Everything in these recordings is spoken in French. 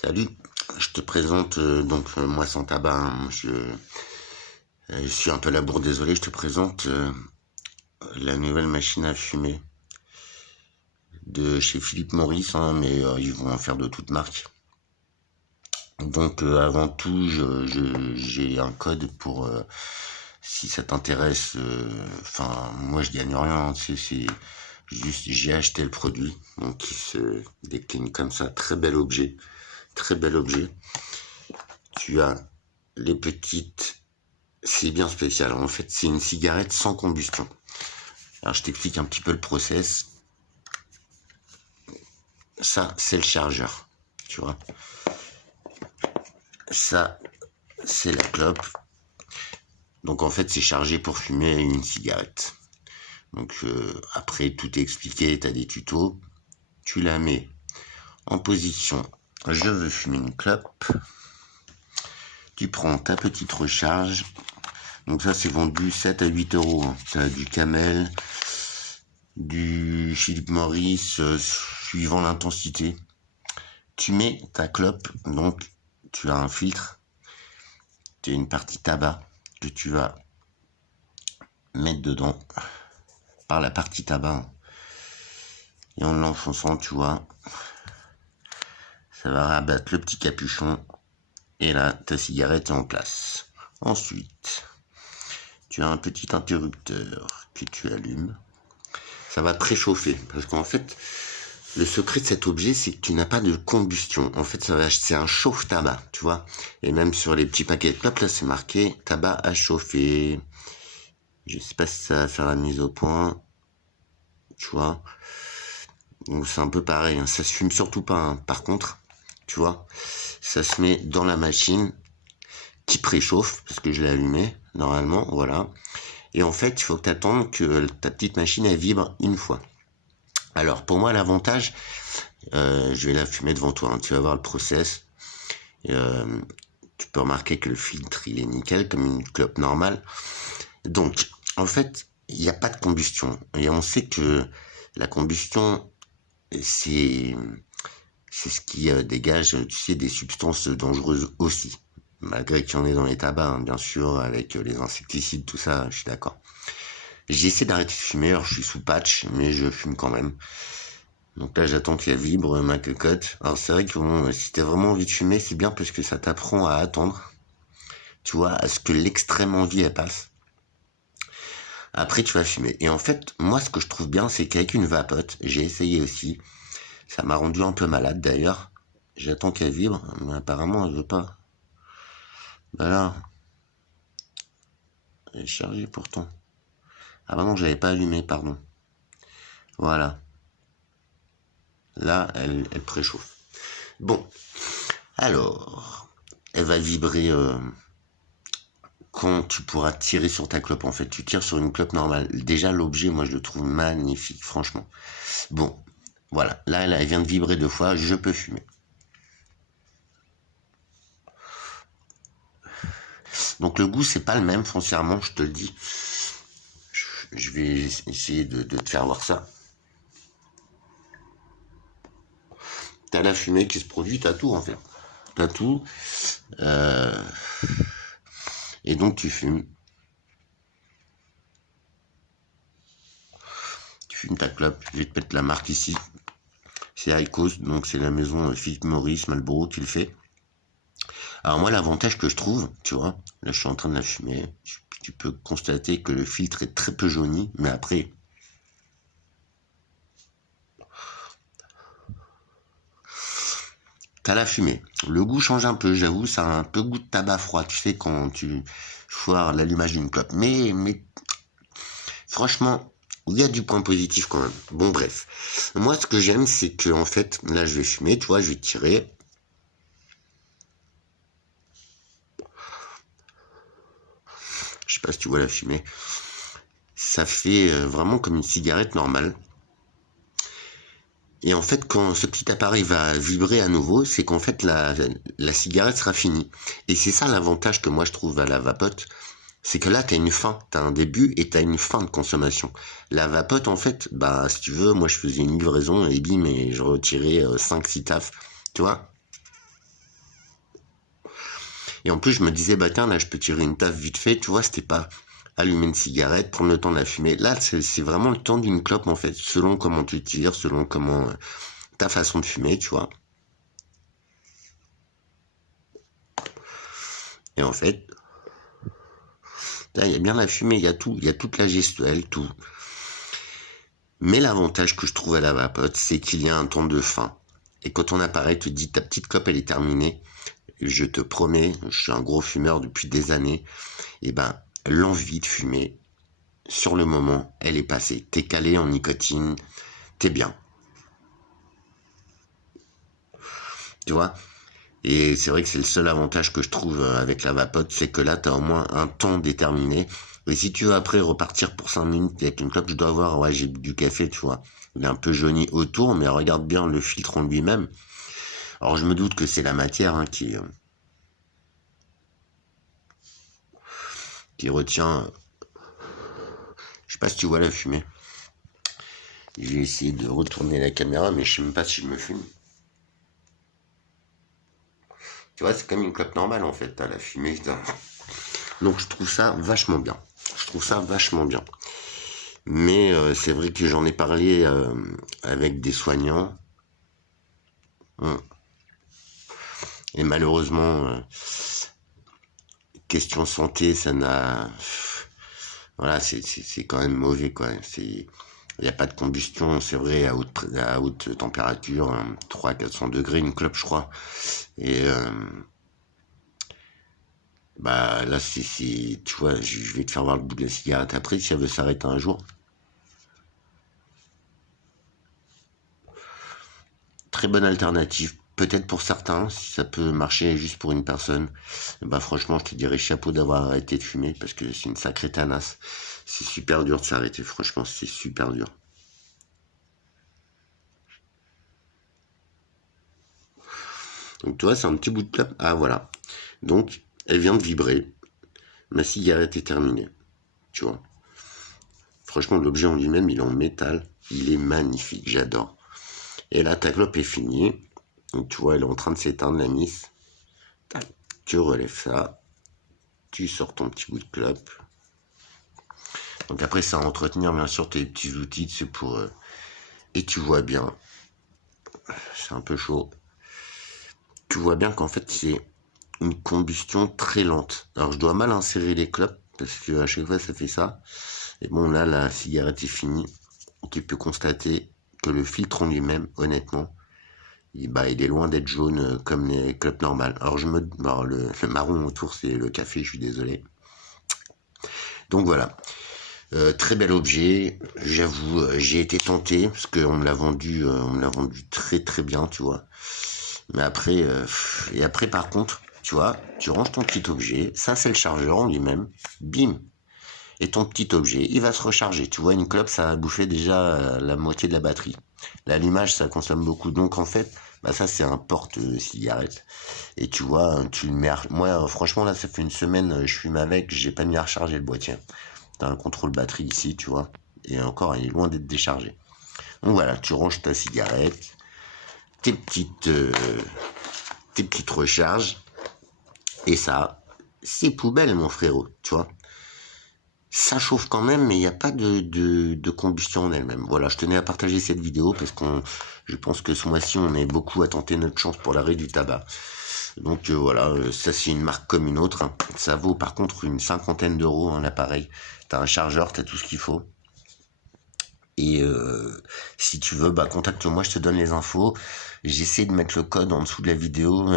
Salut, je te présente moi sans tabac, hein, je suis un peu la bourre, désolé, je te présente la nouvelle machine à fumer de chez Philip Morris, hein, mais ils vont en faire de toutes marques. Donc avant tout, j'ai un code pour si ça t'intéresse. Enfin, moi je gagne rien, tu sais, c'est juste j'ai acheté le produit, donc il se décline comme ça, très bel objet. Très bel objet. Tu as les petites... C'est bien spécial. En fait, c'est une cigarette sans combustion. Alors, je t'explique un petit peu le process. Ça, c'est le chargeur. Tu vois. Ça, c'est la clope. Donc, en fait, c'est chargé pour fumer une cigarette. Donc, après, tout est expliqué. Tu as des tutos. Tu la mets en position. Je veux fumer une clope. Tu prends ta petite recharge. Donc ça, c'est vendu 7 à 8 euros. Hein. Ça a du Camel, du Philip Morris, suivant l'intensité. Tu mets ta clope, donc tu as un filtre. Tu as une partie tabac que tu vas mettre dedans par la partie tabac. Et en l'enfonçant, tu vois, ça va rabattre le petit capuchon. Et là, ta cigarette est en place. Ensuite, tu as un petit interrupteur que tu allumes. Ça va préchauffer. Parce qu'en fait, le secret de cet objet, c'est que tu n'as pas de combustion. En fait, c'est un chauffe-tabac, tu vois. Et même sur les petits paquets de clopes, là, c'est marqué tabac à chauffer. Je sais pas si ça va faire la mise au point. Tu vois. Donc, c'est un peu pareil. Hein. Ça se fume surtout pas. Hein. Par contre, tu vois, ça se met dans la machine qui préchauffe, parce que je l'ai allumé, normalement, voilà. Et en fait, il faut que tu attendes que ta petite machine, elle vibre une fois. Alors, pour moi, l'avantage, je vais la fumer devant toi, hein, tu vas voir le process. Tu peux remarquer que le filtre, il est nickel, comme une clope normale. Donc, en fait, il n'y a pas de combustion. Et on sait que la combustion, c'est ce qui dégage, tu sais, des substances dangereuses aussi. Malgré qu'il y en ait dans les tabacs, hein, bien sûr, avec les insecticides, tout ça, je suis d'accord. J'essaie d'arrêter de fumer, alors je suis sous patch, mais je fume quand même. Donc là, j'attends qu'elle vibre, ma cocotte. Alors c'est vrai que bon, si t'as vraiment envie de fumer, c'est bien parce que ça t'apprend à attendre. Tu vois, à ce que l'extrême envie, elle passe. Après, tu vas fumer. Et en fait, moi, ce que je trouve bien, c'est qu'avec une vapote, j'ai essayé aussi. Ça m'a rendu un peu malade, d'ailleurs. J'attends qu'elle vibre, mais apparemment, elle veut pas. Bah là, elle est chargée pourtant. Ah bah non, je l'avais pas allumé, pardon. Voilà. Là, elle préchauffe. Bon, alors, elle va vibrer quand tu pourras tirer sur ta clope. En fait, tu tires sur une clope normale. Déjà, l'objet, moi, je le trouve magnifique, franchement. Bon, voilà. Là, elle vient de vibrer 2 fois. Je peux fumer. Donc, le goût, c'est pas le même, foncièrement, je te le dis. Je vais essayer de te faire voir ça. T'as la fumée qui se produit, t'as tout, en fait. T'as tout. Et donc, tu fumes. Tu fumes ta clope. Je vais te mettre la marque ici. C'est IQOS, donc c'est la maison Philip Morris, Marlboro qui le fait. Alors moi, l'avantage que je trouve, tu vois, là je suis en train de la fumer, tu peux constater que le filtre est très peu jauni, mais après, t'as la fumée. Le goût change un peu, j'avoue, ça a un peu goût de tabac froid, tu sais, quand tu foires l'allumage d'une clope. Mais franchement, il y a du point positif quand même. Bon, bref. Moi, ce que j'aime, c'est que, en fait, là, je vais fumer, tu vois, je vais tirer. Je sais pas si tu vois la fumée. Ça fait vraiment comme une cigarette normale. Et en fait, quand ce petit appareil va vibrer à nouveau, c'est qu'en fait, la cigarette sera finie. Et c'est ça l'avantage que moi je trouve à la vapote. C'est que là, t'as une fin, t'as un début et t'as une fin de consommation. La vapote, en fait, bah, si tu veux, moi je faisais une livraison et bim, et je retirais 5-6 tafs. Tu vois? Et en plus, je me disais, bah tiens, là, je peux tirer une taf vite fait. Tu vois, c'était pas allumer une cigarette, prendre le temps de la fumer. Là, c'est vraiment le temps d'une clope, en fait, selon comment tu tires, selon comment ta façon de fumer, tu vois. Et en fait, là, il y a bien la fumée, il y a tout, il y a toute la gestuelle, tout. Mais l'avantage que je trouve à la vapote, c'est qu'il y a un temps de fin. Et quand ton appareil te dit ta petite clope, elle est terminée, je te promets, je suis un gros fumeur depuis des années, et ben, l'envie de fumer, sur le moment, elle est passée. T'es calé en nicotine, t'es bien. Tu vois? Et c'est vrai que c'est le seul avantage que je trouve avec la vapote, c'est que là, t'as au moins un temps déterminé. Et si tu veux après repartir pour 5 minutes avec une clope, je dois voir, ouais, j'ai bu du café, tu vois. Il est un peu jauni autour, mais regarde bien le filtre en lui-même. Alors je me doute que c'est la matière hein, qui retient. Je sais pas si tu vois la fumée. J'ai essayé de retourner la caméra, mais je sais même pas si je me fume. Tu vois, c'est comme une clope normale en fait, t'as la fumée. Donc je trouve ça vachement bien. Je trouve ça vachement bien. Mais c'est vrai que j'en ai parlé avec des soignants. Et malheureusement, question santé, ça n'a... Voilà, c'est quand même mauvais, quoi. Il n'y a pas de combustion, c'est vrai, à haute température, 300-400 degrés, une clope, je crois. Et bah là, tu vois, je vais te faire voir le bout de la cigarette après, si elle veut s'arrêter un jour. Très bonne alternative. Peut-être pour certains, si ça peut marcher juste pour une personne, bah franchement, je te dirais chapeau d'avoir arrêté de fumer parce que c'est une sacrée tanasse. C'est super dur de s'arrêter, franchement, c'est super dur. Donc tu vois, c'est un petit bout de clope. Ah voilà. Donc, elle vient de vibrer. Ma cigarette est terminée. Tu vois. Franchement, l'objet en lui-même, il est en métal. Il est magnifique, j'adore. Et là, ta clope est finie. Donc tu vois, elle est en train de s'éteindre, la miss. Tu relèves ça. Tu sors ton petit bout de clope. Donc après, c'est à entretenir, bien sûr, tes petits outils, c'est pour... Et tu vois bien, c'est un peu chaud, tu vois bien qu'en fait, c'est une combustion très lente. Alors, je dois mal insérer les clopes, parce que à chaque fois, ça fait ça. Et bon, là, la cigarette est finie. Tu peux constater que le filtre en lui-même, honnêtement, il est loin d'être jaune comme les clopes normales. Alors, le marron autour, c'est le café, je suis désolé. Donc voilà. Très bel objet, j'avoue, j'ai été tenté parce qu'on me l'a vendu très très bien, tu vois. Mais après, et après par contre, tu vois, tu ranges ton petit objet, ça c'est le chargeur en lui-même, bim, et ton petit objet, il va se recharger. Tu vois, une clope, ça va bouffer déjà la moitié de la batterie. L'allumage, ça consomme beaucoup, donc en fait, bah ça c'est un porte-cigarette. Et tu vois, tu le mets. Moi, franchement là, ça fait une semaine, je fume avec, j'ai pas mis à recharger le boîtier. T'as un contrôle batterie ici, tu vois. Et encore, il est loin d'être déchargé. Donc voilà, tu ranges ta cigarette, tes petites recharges. Et ça, c'est poubelle, mon frérot, tu vois. Ça chauffe quand même, mais il n'y a pas de combustion en elle-même. Voilà, je tenais à partager cette vidéo parce je pense que ce mois-ci, on est beaucoup à tenter notre chance pour l'arrêt du tabac. Donc voilà, ça c'est une marque comme une autre. Hein. Ça vaut par contre une 50aine d'euros un appareil. T'as un chargeur, t'as tout ce qu'il faut. Et si tu veux, bah contacte-moi, je te donne les infos. J'essaie de mettre le code en dessous de la vidéo.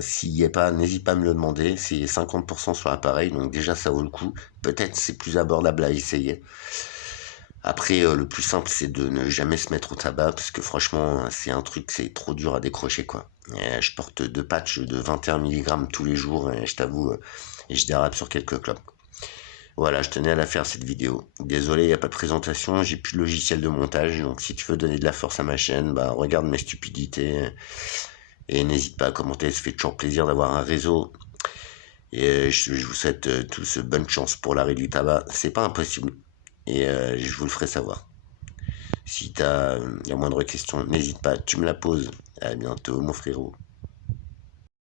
S'il n'y est pas, n'hésite pas à me le demander. C'est 50% sur l'appareil, donc déjà ça vaut le coup. Peut-être c'est plus abordable à essayer. Après, le plus simple, c'est de ne jamais se mettre au tabac, parce que franchement, c'est un truc, c'est trop dur à décrocher, quoi. Je porte 2 patchs de 21 mg tous les jours, et je t'avoue, et je dérape sur quelques clopes. Voilà, je tenais à la faire cette vidéo. Désolé, il n'y a pas de présentation, j'ai plus de logiciel de montage, donc si tu veux donner de la force à ma chaîne, bah regarde mes stupidités, et n'hésite pas à commenter, ça fait toujours plaisir d'avoir un réseau. Et je vous souhaite tous bonne chance pour l'arrêt du tabac, c'est pas impossible, et je vous le ferai savoir. Si t'as la moindre question, n'hésite pas, tu me la poses. À bientôt, mon frérot.